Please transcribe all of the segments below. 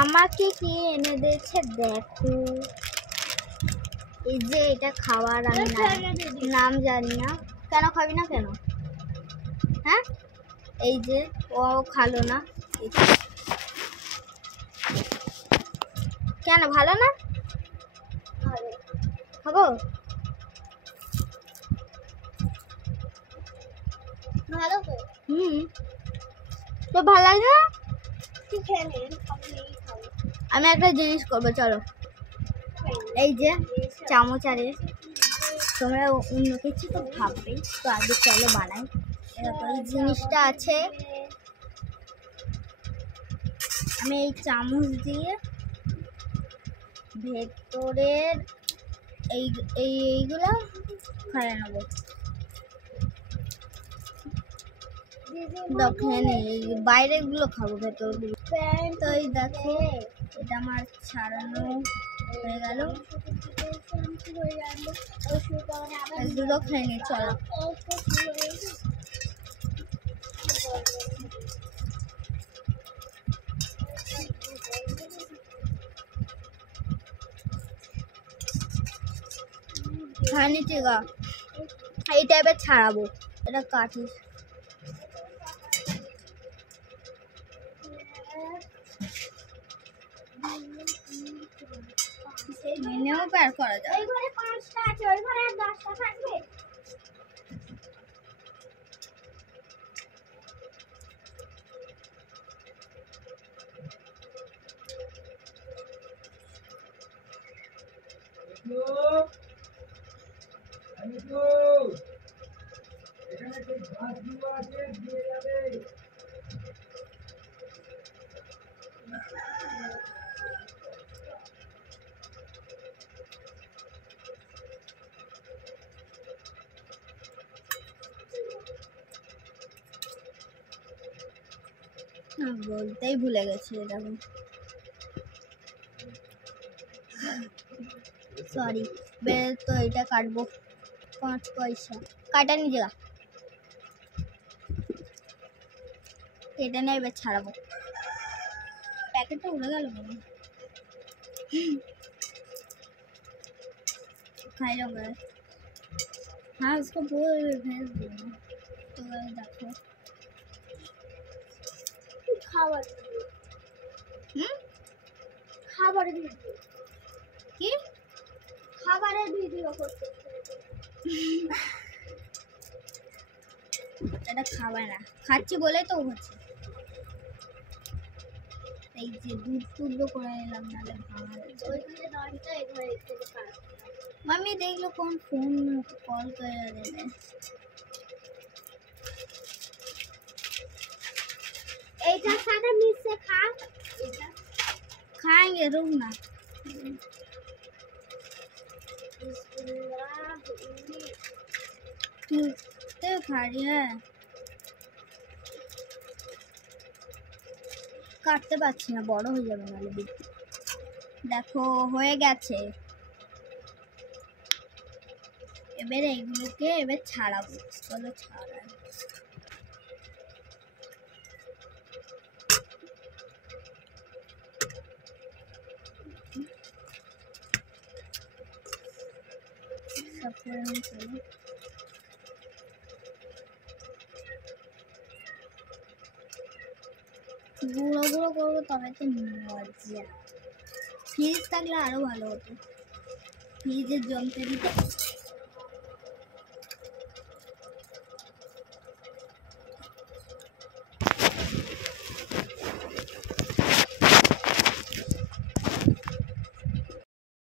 আমাকে কি এনে দিয়েছে দেখো। এই যে এটা খাবার, আমি নাম জানি না। কেন খাবি না কেন? হ্যাঁ, এই যে ও খালো না কেন? ভালো না? খাবো? ভালো তো। তো ভালো লাগে না? আমি একটা জিনিস করবো, চলো। এই যে চামচ আরে তোমরা অন্য কিছু তো ভাববে, তো আগে চলো বানাই। এরকম এই জিনিসটা আছে, আমি এই চামচ দিয়ে ভেতরের এইগুলো খাইয়ে নেবো। এই বাইরের গুলো খাবো, ভেতর গুলো তো। এই দেখো এটা আমার ছাড়ানো হয়ে গেল, এগুলো খেয়ে নি, চলো। খাই নিচ্ছি গা, এই টাইপের ছাড়াবো। এটা কাটিস মেনেও বের করা যায়। ওই ঘরে 5টা আছে, ওই ঘরে আর 10টা থাকবে। এখানে যে ঘাসগুলো আছে দিয়ে যাবে। বলতেই ভুলে গেছি, এরকম সরি। বের তো এটা কাটবো, 5 পয়সা কাটা নিয়ে যা, এটা নিয়ে এবার ছাড়াবো। पैकेट तो उड़ गया लोगों खाई लूँगा। हाँ उसको बोल भेज दूँगा। तो देखो খাবার খাবারের ভিডিও কি? খাবারের ভিডিও করতে এটা খাবে না, খাচ্ছি বলেই তো হচ্ছে। এই যে দুধ টুধ করে নিলাম, নাহলে ভাঙা ওইখানে নয়টা এখানে থেকে পাস। মাম্মি দেখলো কোন ফোন কল করে দেবে। এইটার সাথে মিশে খা, এটা खाएंगे, रुक ना। तू खा रही है? কাটতে পারছি না, বড় হয়ে যাবে নাহলে বিক্রি। দেখো হয়ে গেছে, এবারে এইগুলোকে এবার ছাড়াবো, চলো ছাড়াই। সব করে নিয়ে চলো। গুঁড়ো গুঁড়ো করবো তবে তো মজা। ফ্রিজ থাকলে আরো ভালো হতো, ফ্রিজে জমতে দিত।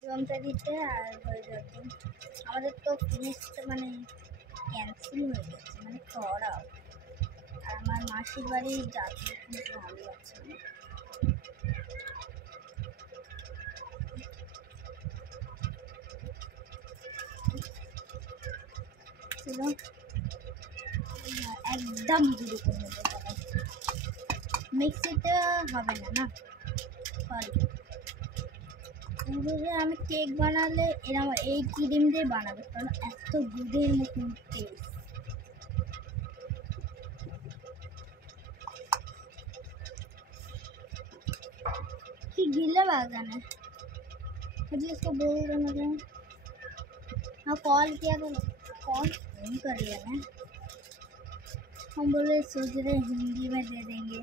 জমতে দিতে আর হয়ে যেত। আমাদের তো ফ্রিজটা মানে ক্যান্সেল হয়ে গেছে, মানে খারাপ। আর আমার মাসির বাড়ি যাতে খুব ভালো আছে। একদম গুঁড়ো করে নেবো, মিক্সিতে হবে না, না সরি। আমি কেক বানালে এরকম এই ক্রিম দিয়ে বানাবো, কারণ এত দুধের মতন টেস্ট। इसकी गीला बैगन है मुझे इसको बोल रहे मुझे हाँ कॉल किया तो कॉल नहीं कर लिया ना हम बोले सोच रहे हिंदी में दे देंगे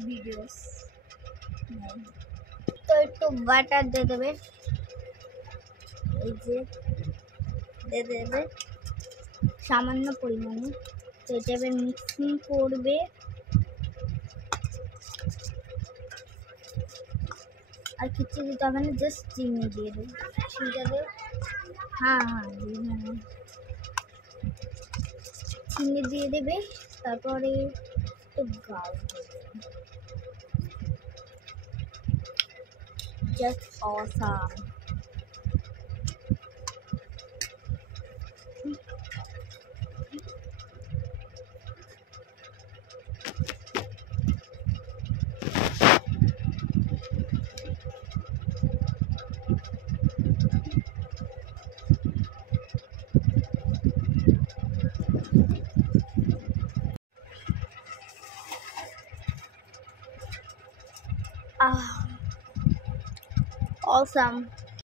वीडियोस नहीं तो एक वाटर दे देवे दे देवे सामान्य परिमाणे तो এটা এবার মিক্সিং করবে আর কিছু দিতে হবে না জাস্ট চিনি দিয়ে দেবে চিনিটা দিয়ে হ্যাঁ হ্যাঁ চিনি দিয়ে দেবে তারপরে একটু গাল জাস্ট অসাম awesome